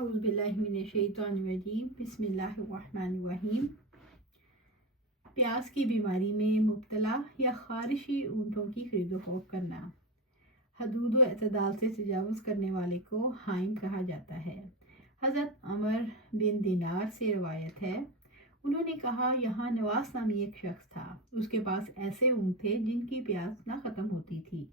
اعوذ باللہ من الشیطان الرجیم بسم اللہ الرحمن الرحیم۔ پیاس کی بیماری میں مبتلا یا خارشی اونٹوں کی خرید و فروخت کرنا۔ حدود و اعتدال سے تجاوز کرنے والے کو حائن کہا جاتا ہے۔ حضرت عمر بن دینار سے روایت ہے، انہوں نے کہا، یہاں نواس نامی ایک شخص تھا، اس کے پاس ایسے اونٹ تھے جن کی پیاس نہ ختم ہوتی تھی۔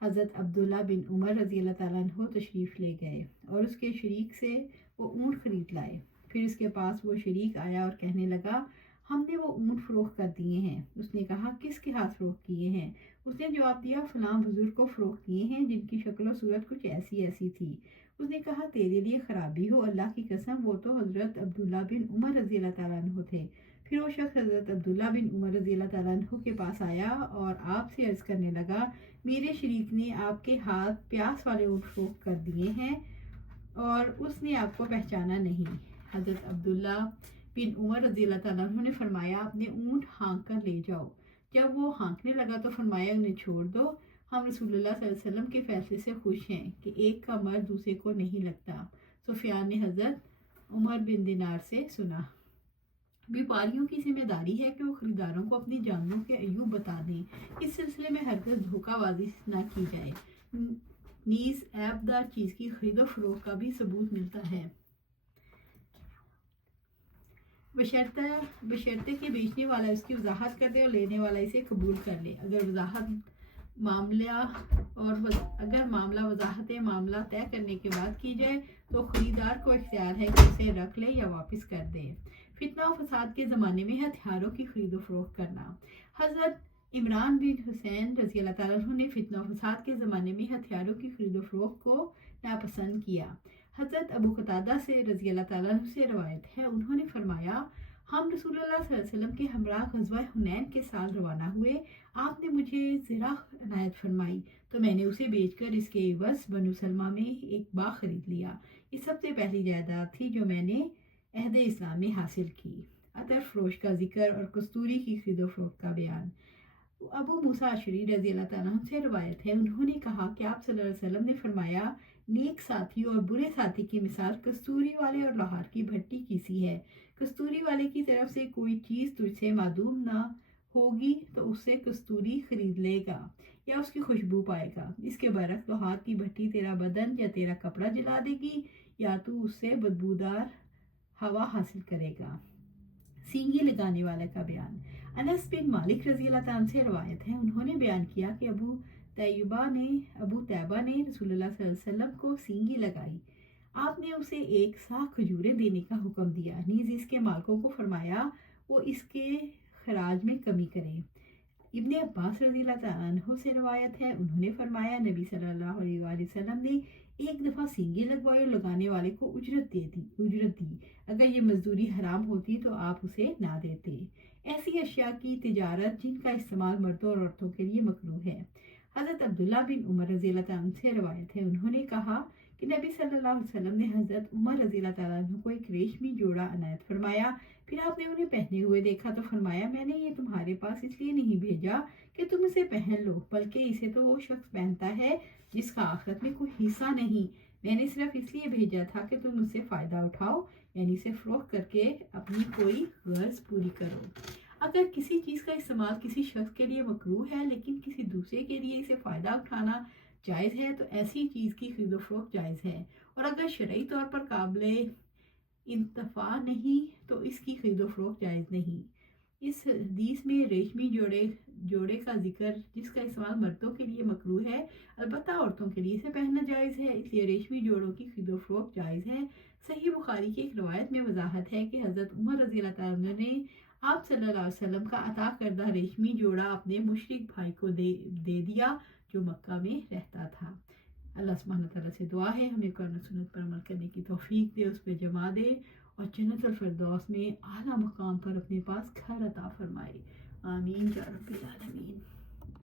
حضرت عبداللہ بن عمر رضی اللہ تعالیٰ عنہ تشریف لے گئے اور اس کے شریک سے وہ اونٹ خرید لائے۔ پھر اس کے پاس وہ شریک آیا اور کہنے لگا، ہم نے وہ اونٹ فروخت کر دیے ہیں۔ اس نے کہا، کس کے ہاتھ فروخت کیے ہیں؟ اس نے جواب دیا، فلاں بزرگ کو فروخت کیے ہیں جن کی شکل و صورت کچھ ایسی تھی۔ اس نے کہا، تیرے لیے خرابی ہو، اللہ کی قسم وہ تو حضرت عبداللہ بن عمر رضی اللہ تعالیٰ عنہ تھے۔ پھر وہ شخص حضرت عبداللہ بن عمر رضی اللہ تعالیٰ عنہ کے پاس آیا اور آپ سے عرض کرنے لگا، میرے شریک نے آپ کے ہاتھ پیاس والے اونٹ فروخت کر دیے ہیں اور اس نے آپ کو پہچانا نہیں۔ حضرت عبداللہ بن عمر رضی اللہ تعالیٰ عنہ نے فرمایا، اپنے اونٹ ہانک کر لے جاؤ۔ جب وہ ہانکنے لگا تو فرمایا، انہیں چھوڑ دو، ہم رسول اللہ صلی اللہ علیہ وسلم کے فیصلے سے خوش ہیں کہ ایک کا مرض دوسرے کو نہیں لگتا۔ سفیان نے حضرت عمر بن دینار سے سنا۔ بیپاریوں کی ذمہ داری ہے کہ وہ خریداروں کو اپنی جانوں کے عیوب بتا دیں۔ اس سلسلے میں ہرگز دھوکہ بازی نہ کی جائے۔ نیز عیب دار چیز کی خرید و فروخت کا بھی ثبوت ملتا ہے، بشرطے کہ بیچنے والا اس کی وضاحت کر دے اور لینے والا اسے قبول کر لے۔ اگر معاملہ وضاحت معاملہ طے کرنے کے بعد کی جائے تو خریدار کو اختیار ہے کہ اسے رکھ لے یا واپس کر دے۔ فتنہ و فساد کے زمانے میں ہتھیاروں کی خرید و فروخت کرنا۔ حضرت عمران بن حسین رضی اللہ تعالیٰ عنہ نے فتنہ و فساد کے زمانے میں ہتھیاروں کی خرید و فروخت کو ناپسند کیا۔ حضرت ابو قتادہ سے رضی اللہ تعالیٰ عنہ سے روایت ہے، انہوں نے فرمایا، ہم رسول اللہ صلی اللہ علیہ وسلم کے ہمراہ غزوہ حنین کے سال روانہ ہوئے۔ آپ نے مجھے زرع عنایت فرمائی تو میں نے اسے بیچ کر اس کے عوض بنو سلمہ میں ایک باغ خرید لیا۔ یہ سب سے پہلی جائیداد تھی جو میں نے عہد اسلام میں حاصل کی۔ عطر فروش کا ذکر اور کستوری کی خرید و فروخت کا بیان۔ ابو موسیٰ اشعری رضی اللہ تعالیٰ عنہ سے روایت ہے، انہوں نے کہا کہ آپ صلی اللہ علیہ وسلم نے فرمایا، نیک ساتھی اور برے ساتھی کی مثال کستوری والے اور لوہار کی بھٹی کی سی ہے۔ کستوری والے کی طرف سے کوئی چیز تجھ سے معدوم نہ ہوگی تو اس سے کستوری خرید لے گا یا اس کی خوشبو پائے گا۔ اس کے برعکس لوہار کی بھٹی تیرا بدن یا تیرا کپڑا جلا دے گی یا تو اس سے بدبودار ہوا حاصل کرے گا۔ سینگی لگانے والے کا بیان۔ انس بن مالک رضی اللہ تعالیٰ عنہ سے روایت ہے، انہوں نے بیان کیا کہ ابو طیبہ نے رسول اللہ صلی اللہ علیہ وسلم کو سینگی لگائی۔ آپ نے اسے 1 صاع کھجوریں دینے کا حکم دیا، نیز اس کے مالکوں کو فرمایا وہ اس کے خراج میں کمی کریں۔ ابن عباس رضی اللہ تعالیٰ عنہ سے روایت ہے، انہوں نے فرمایا، نبی صلی اللہ علیہ وآلہ وسلم نے ایک دفعہ سینگی لگوائی اور لگانے والے کو اجرت دی۔ اگر یہ مزدوری حرام ہوتی تو آپ اسے نہ دیتے۔ ایسی اشیاء کی تجارت جن کا استعمال مردوں اور عورتوں کے لیے مکروہ ہے۔ حضرت عبداللہ بن عمر رضی اللہ تعالیٰ عنہ سے روایت ہے، انہوں نے کہا کہ نبی صلی اللہ علیہ وسلم نے حضرت عمر رضی اللہ تعالیٰ عنہ کو ایک ریشمی جوڑا عنایت فرمایا۔ پھر آپ نے انہیں پہنے ہوئے دیکھا تو فرمایا، میں نے یہ تمہارے پاس اس لیے نہیں بھیجا کہ تم اسے پہن لو، بلکہ اسے تو وہ شخص پہنتا ہے جس کا آخرت میں کوئی حصہ نہیں۔ میں نے صرف اس لیے بھیجا تھا کہ تم اس سے فائدہ اٹھاؤ، یعنی اسے فروخت کر کے اپنی کوئی غرض پوری کرو۔ اگر کسی چیز کا استعمال کسی شخص کے لیے مکروہ ہے لیکن کسی دوسرے کے لیے اسے فائدہ اٹھانا جائز ہے تو ایسی چیز کی خرید و فروخت جائز ہے، اور اگر شرعی طور پر قابل انتفاع نہیں تو اس کی خرید و فروخت جائز نہیں۔ اس حدیث میں ریشمی جوڑے کا ذکر جس کا استعمال مردوں کے لیے مکروہ ہے، البتہ عورتوں کے لیے اسے پہننا جائز ہے، اس لیے ریشمی جوڑوں کی خرید و فروخت جائز ہے۔ صحیح بخاری کی ایک روایت میں وضاحت ہے کہ حضرت عمر رضی اللہ تعالیٰ عنہ نے آپ صلی اللہ علیہ وسلم کا عطا کردہ ریشمی جوڑا اپنے مشرک بھائی کو دے دیا جو مکہ میں رہتا تھا۔ اللہ سبحانہ تعالیٰ سے دعا ہے ہمیں قرآن و سنت پر عمل کرنے کی توفیق دے، اس پہ جما دے اور جنت الفردوس میں اعلیٰ مقام پر اپنے پاس گھر عطا فرمائے۔ آمین یا رب العالمین۔